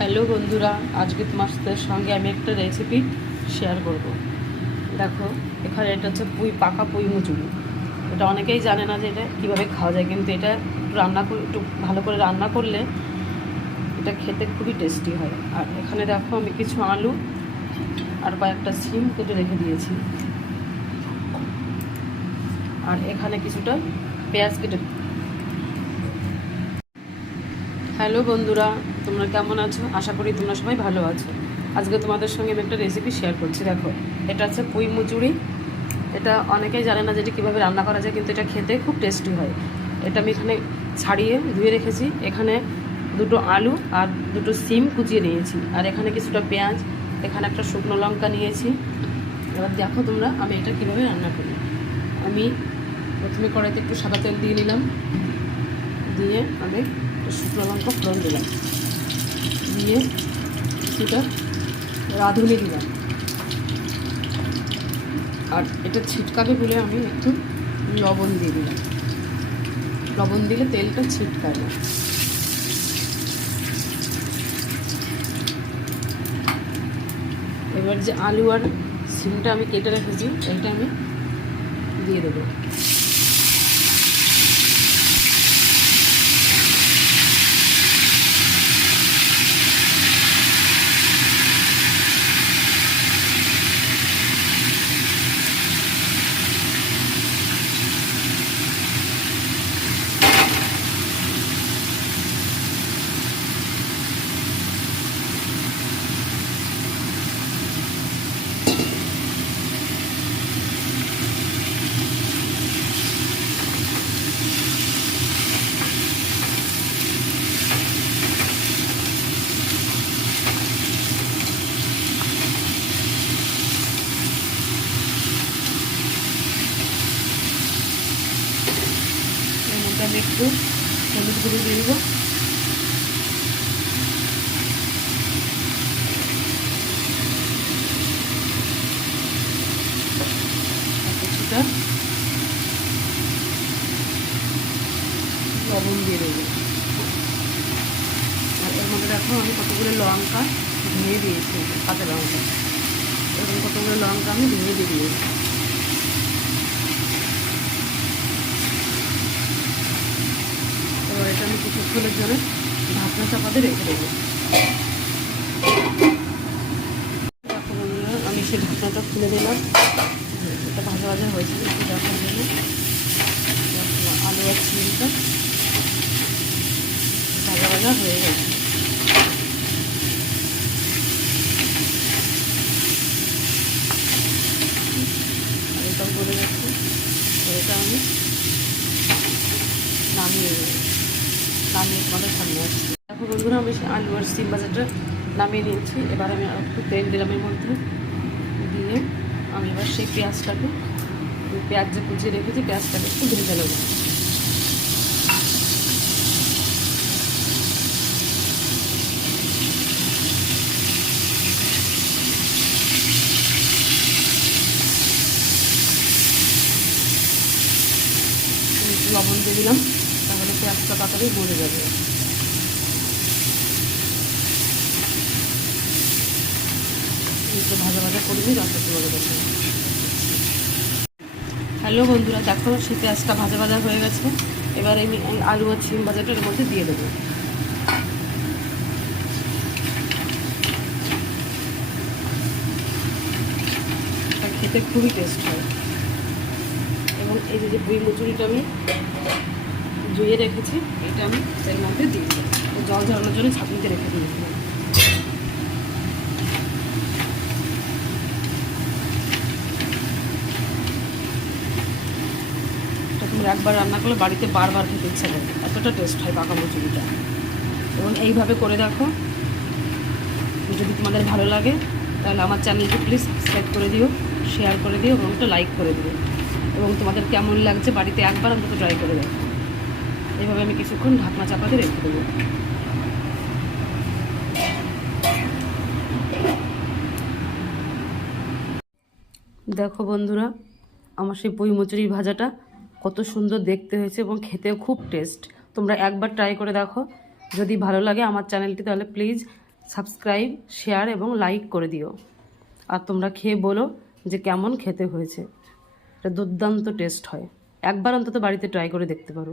Hello বন্ধুরা, আজকে তোমাদের সঙ্গে আমি একটা রেসিপি শেয়ার করব। দেখো, এখানে এটা হচ্ছে পুঁই, পাকা পুঁই মুচুরি এটা অনেকেই জানে না যে এটা কীভাবে খাওয়া যায়, কিন্তু এটা রান্না করে, একটু ভালো করে রান্না করলে এটা খেতে খুবই টেস্টি হয়। আর এখানে দেখো আমি কিছু আলু আর কয়েকটা সিম কেটে রেখে দিয়েছি। আর এখানে কিছুটা পেঁয়াজ কেটে হ্যালো বন্ধুরা, তোমরা কেমন আছো? আশা করি তোমরা সবাই ভালো আছো। আজকে তোমাদের সঙ্গে আমি একটা রেসিপি শেয়ার করছি, দেখো। এটা হচ্ছে পুঁই মুচুরি। এটা অনেকেই জানে না যে এটা কীভাবে রান্না করা যায়, কিন্তু এটা খেতে খুব টেস্টি হয়। এটা আমি এখানে ছাড়িয়ে ধুয়ে রেখেছি। এখানে দুটো আলু আর দুটো সিম কুচিয়ে নিয়েছি। আর এখানে কিছুটা পেঁয়াজ, এখানে একটা শুকনো লঙ্কা নিয়েছি। এবার দেখো তোমরা আমি এটা কীভাবে রান্না করি। আমি প্রথমে কড়াইতে একটু সাদা তেল দিয়ে নিলাম। দিয়ে আমি শুকনো লঙ্কা ফোড়ন দিলাম। দিয়ে কিছুটা রাঁধুনি দিলাম। আর এটা ছিটকাবে বলে আমি একটু লবণ দিয়ে দিলাম। লবণ দিলে তেলটা ছিটকায় না এবার যে আলু আর সিমটা আমি কেটে রেখেছি, এইটা আমি দিয়ে দেবো এর মধ্যে আমি একটু হলুদ গুঁড়ো দিয়ে দেবো। লবণ দিয়ে দেবো। আর এর মধ্যে দেখো আমি কতগুলো লঙ্কা ভেঙে দিয়েছি, কাঁচা লঙ্কা। এরকম কতগুলো লঙ্কা আমি ভেঙে দিয়ে দিয়েছি এবার এটা আমি কিছুক্ষণের জন্য ঢাকনা চাপাতে রেখে দেবো। আমি সেই ঢাকনাটা খুলে দিলাম। এটা ভাজা ভাজা হয়েছে দেখার জন্য আলু আর চিনিটা ভাজা ভাজা হয়ে গেছে। বলে গেছে। তো এটা আমি নামিয়ে নেব। আমি আর সিম বাজারটা নামিয়ে নিয়েছি। এবার আমি একটু তেল দিলাম মধ্যে। দিয়ে আমি এবার সেই পেঁয়াজটাকে, পেঁয়াজ কুচিয়ে রেখেছি, পেঁয়াজটাকে একটু ভেজে নেব। লবণ দিয়ে দিলাম। পেঁয়াজটা তাড়াতাড়ি গলে যাবে। একটু ভাজা ভাজা করে দিই তারপর তোমাকে দেখো হ্যালো বন্ধুরা, দেখো সে পেঁয়াজটা ভাজা ভাজা হয়ে গেছে। এবার আমি আলু আর সিম ভাজাটা এর মধ্যে দিয়ে দেবো। খেতে খুবই টেস্ট হয়। এবং এই যে পুঁই মুচুরিটা আমি ধুয়ে রেখেছি, এটা আমি এর মধ্যে দিয়ে ও জল ঝরানোর জন্য ছাঁকনিতে রেখে দিয়েছিলাম তোমরা একবার রান্না করলে বাড়িতে বারবার খেতে ইচ্ছা করবে এতটা টেস্ট হয় পাকা মুচুরিটা এবং এইভাবে করে দেখো। যদি তোমাদের ভালো লাগে, তাহলে আমার চ্যানেলকে প্লিজ সাবস্ক্রাইব করে দিও শেয়ার করে দিও, এবং একটা লাইক করে দিও। এবং তোমাদের কেমন লাগছে বাড়িতে একবার অন্তত ট্রাই করে দেখো। এভাবে আমি কিছুক্ষণ ঢাকনা চাপাতে রেখে দেবো। দেখো বন্ধুরা, আমার সেই পুঁই মুচুরি ভাজাটা কত সুন্দর দেখতে হয়েছে এবং খেতেও খুব টেস্ট তোমরা একবার ট্রাই করে দেখো। যদি ভালো লাগে আমার চ্যানেলটি তাহলে প্লিজ সাবস্ক্রাইব শেয়ার এবং লাইক করে দিও। আর তোমরা খেয়ে বলো যে কেমন খেতে হয়েছে। এটা দুর্দান্ত টেস্ট হয়। একবার অন্তত বাড়িতে ট্রাই করে দেখতে পারো।